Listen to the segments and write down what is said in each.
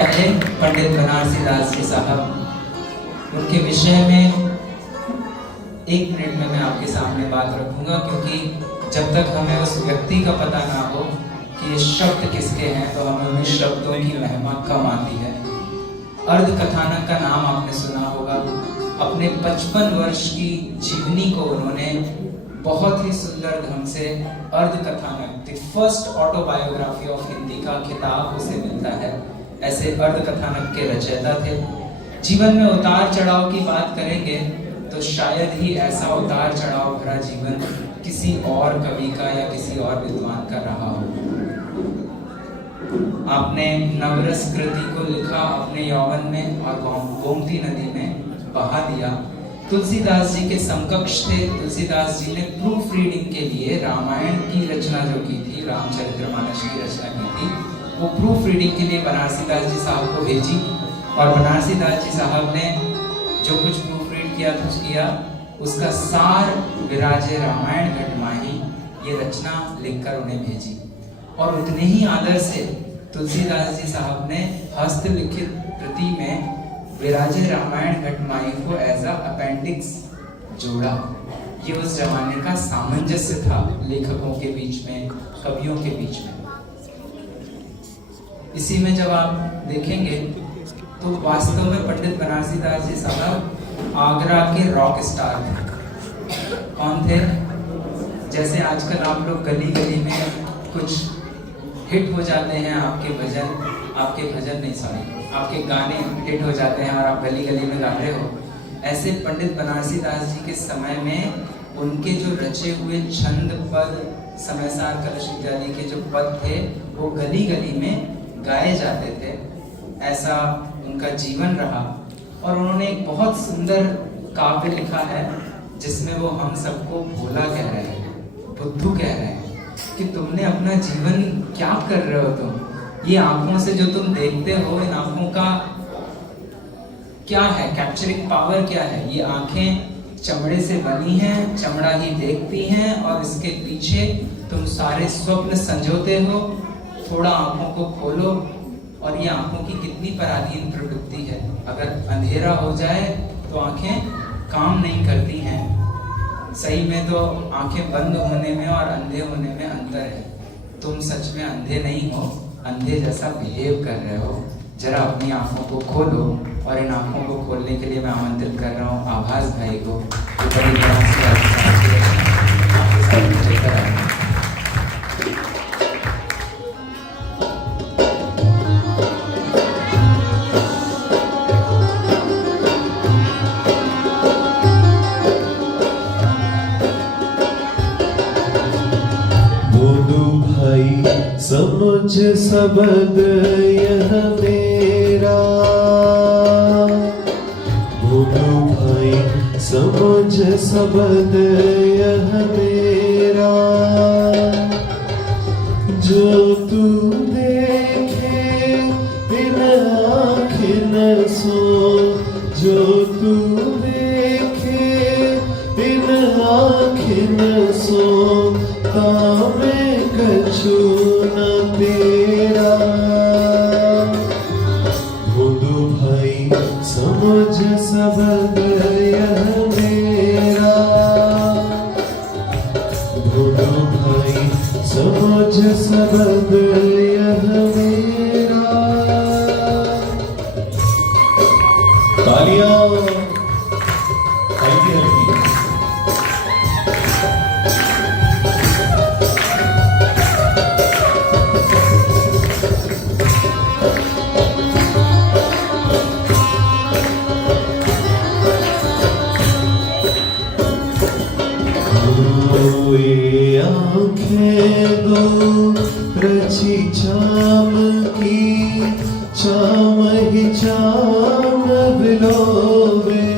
पंडित बनारसी दास जी साहब, उनके विषय में 1 मिनट में मैं आपके सामने बात रखूंगा, क्योंकि जब तक हमें उस व्यक्ति का पता ना हो कि ये शब्द किसके हैं तो हमें उन शब्दों की महिमा कम आती है। अर्ध कथानक का नाम आपने सुना होगा। अपने 55 वर्ष की जीवनी को उन्होंने बहुत ही सुंदर ढंग से अर्ध कथानक, the first autobiography of Hindi का खिताब उसे मिलता है। ऐसे अर्ध कथानक के रचयिता थे। जीवन में उतार चढ़ाव की बात करेंगे तो शायद ही ऐसा उतार चढ़ाव भरा जीवन किसी और कवि का या किसी और विद्वान का रहा हो। आपने नवरस कृति को लिखा अपने यौवन में और गोमती नदी में बहा दिया। तुलसीदास जी के समकक्ष थे। तुलसीदास जी ने प्रूफ रीडिंग के लिए रामायण की रचना जो की थी, रामचरितमानस की रचना की थी, वो प्रूफ रीडिंग के लिए बनारसी दास जी साहब को भेजी और बनारसी दास जी साहब ने जो कुछ प्रूफ रीड किया उसका सार विराजे रामायण घटमाही ये रचना लिखकर उन्हें भेजी। और उतने ही आदर से तुलसीदास जी साहब ने हस्तलिखित कृति में विराजे रामायण घटमाई को एज अ अपेंडिक्स जोड़ा। ये उस जमाने का सामंजस्य था लेखकों के बीच में, कवियों के बीच में। इसी में जब आप देखेंगे तो वास्तव में पंडित बनारसी दास जी साहब आगरा के रॉक स्टार थे। कौन थे? जैसे आजकल आप लोग गली गली में कुछ हिट हो जाते हैं, आपके भजन नहीं, सॉरी, आपके गाने हिट हो जाते हैं और आप गली गली में गा रहे हो। ऐसे पंडित बनारसी दास जी के समय में उनके जो रचे हुए छंद पद, समयसार कलश इत्यादि के जो पद थे वो गली गली में गाए जाते थे। ऐसा उनका जीवन रहा। और उन्होंने एक बहुत सुंदर काव्य लिखा है जिसमें वो हम सबको भोला कह रहे हैं, बुद्धू कह रहे हैं कि तुमने अपना जीवन क्या कर रहे हो। तुम ये आंखों से जो तुम देखते हो, इन आंखों का क्या है, कैप्चरिंग पावर क्या है? ये आंखें चमड़े से बनी हैं, चमड़ा ही देखती हैं और इसके पीछे तुम सारे स्वप्न संजोते हो। थोड़ा आंखों को खोलो और ये आंखों की कितनी पराधीन प्रवृत्ति है। अगर अंधेरा हो जाए तो आंखें काम नहीं करती हैं। सही में तो आंखें बंद होने में और अंधे होने में अंतर है। तुम सच में अंधे नहीं हो, अंधे जैसा बिहेव कर रहे हो। जरा अपनी आंखों को खोलो। और इन आंखों को खोलने के लिए मैं आमंत्रित कर रहा हूँ आभास भाई को, जो बड़ी समझ सबद यह मेरा, बोलो भाई समझ सबद यह मेरा। जो तू देखे बिन आँख न सो, जो तू देखे बिन आँख न सो, तामे कछु तेरा। बोलो भाई समझ सबद यह मेरा, बोलो भाई समझ सबद यह मेरा। तालियां हल्की हल्की। आँखें दो रची चाम की, चाम ही चाम बिलोवे।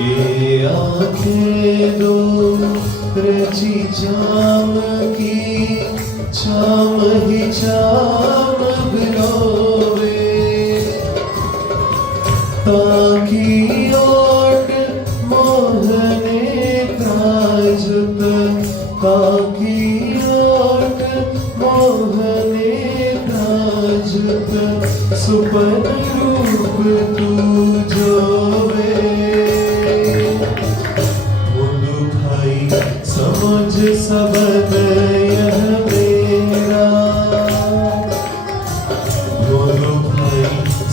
ये आँखें दो रची चाम की, चाम ही चाम बिलोवे। ताकि ओट मोहने प्राजुत, ताकि ओट मोहने प्राजुत। प्राजत सुपन रूप तू जोवे। मुंडू भाई समझ सबद यह मेरा, मुंडू भाई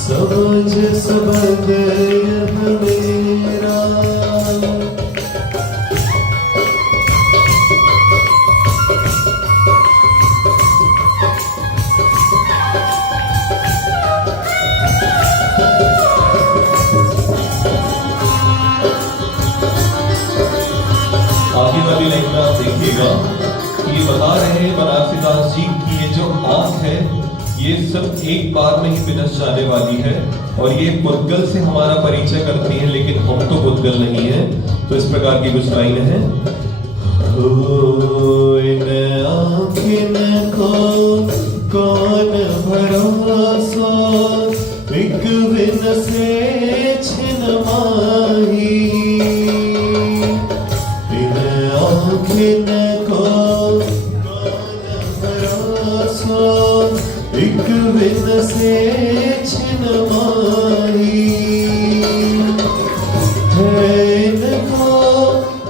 समझ सबद यह मेरा। आगे वाली लाइन में आप देखिएगा कि ये बता रहे हैं बनारसीदास जी कि ये जो आंख है ये सब एक बार में ही विनश जाने वाली है और ये पुद्गल से हमारा परिचय करती है, लेकिन हम तो पुद्गल नहीं है। तो इस प्रकार की कुछ लाइन है। इन आँखिन को कौन भरोसा, एक बिन से छिन माही। इन आँखिन को कौन भरोसा, एक बिन से छिन माही। है इनको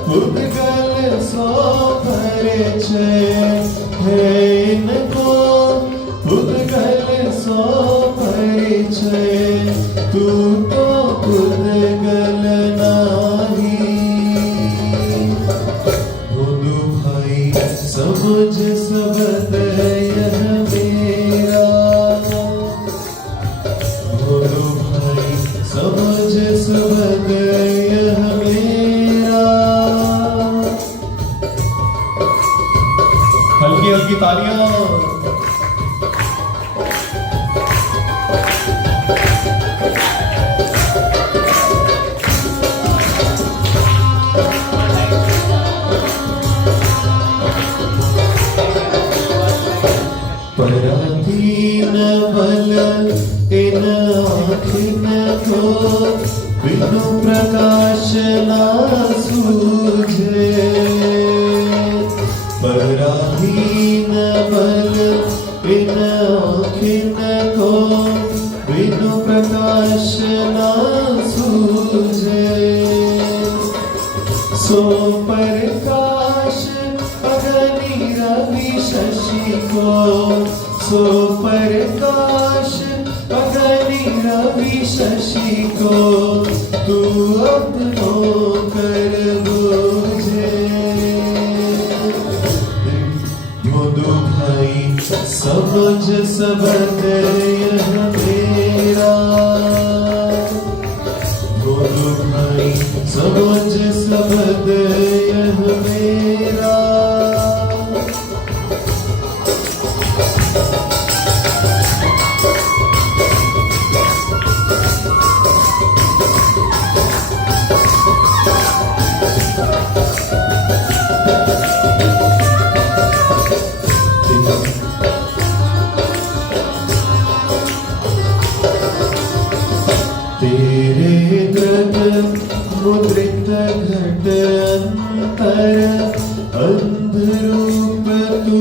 पुद्गल सो परिचय, है इनको पुद्गल सो परिचय। तू तो पुद्गल नाही। मुंडू भाई समझ सबद यह मेरा, मुंडू भाई समझ सबद यह मेरा। हल्की हल्की तालियां। पराधीन बल इन आँखिन को, बिनु प्रकाश ना सूझे। पराधीन बल इन आँखिन को, बिनु प्रकाश ना सूझे। सो प्रकाश अग्नि रवि शशि को, सो प्रकाश अग्नि रवि शशि को। तू अपनों कर बूझे। मुंडू भाई समझ सबद यह मेरा, मुंडू भाई समझ सबद यह मेरा। तेरे द्रग मुद्रित घट अंतर, अंध रूप तू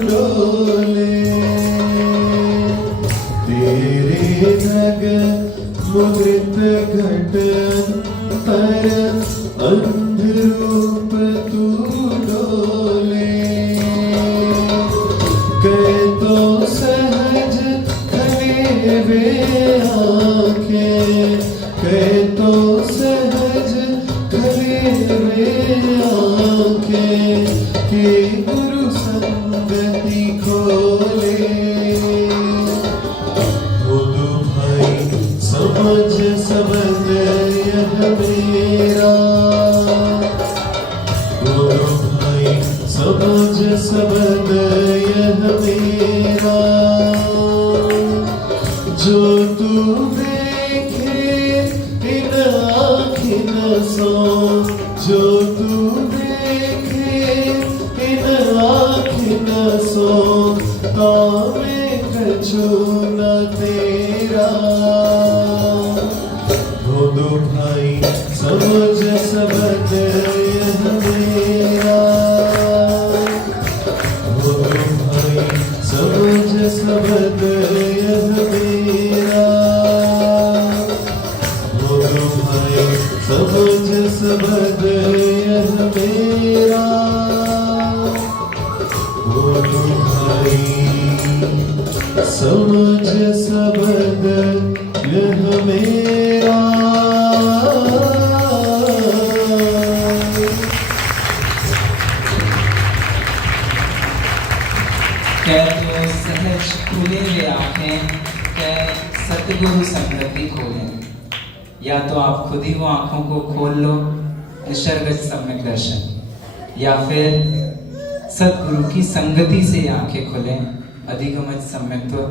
डोले। तेरे द्रग मुद्रित घट अंतर, अंध रूप तू डोले। कह तो सहज खले वे आँखें, कह तो सहज खले वे आँखें। के गुरु संगति खोले। मुंडू भाई समझ सबद यह मेरा, मुंडू भाई समझ सबद यह मेरा। जो तू देखे इन आँखिन सो, जो तू देखे इन आँखिन सो। कामे कछु न तेरा। मुंडू भाई समझ सबद यह मेरा, मुंडू भाई समझ सबद यह सबद यह मेरा बोध भाई समझ सबद यह मेरा। कह तो सहज खुले वे आंखें, कह सतगुरु संगति खोलें। या तो आप खुद ही वो आंखों को खोल लो, निसर्ग सम्यक दर्शन, या फिर सतगुरु की संगति से आंखें खोलें, अधिगम सम्यक तो